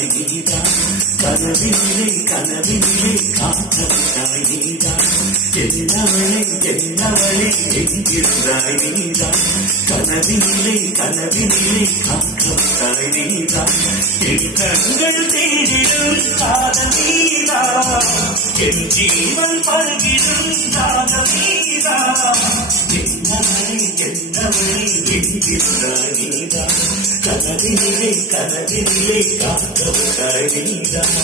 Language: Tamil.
விட்டாய் நீதான் கனவினிலே கனவினிலே காத்தவிட்டாய் நீதான் என்னவளே என்னவளே எங்கிருந்தாய் நீதான் கனவினிலே கனவினிலே காத்தவிட்டாய் நீதான் என் கண்கள் தேடிடும் காதல் நீதான் என் ஜீவன் பருகிடும் காதல் நீதான் என்னவளே என்னவளே எங்கிருந்தாய் நீதான் கனவினிலே கனவினிலே காத்தவிட்டாய் நீதான்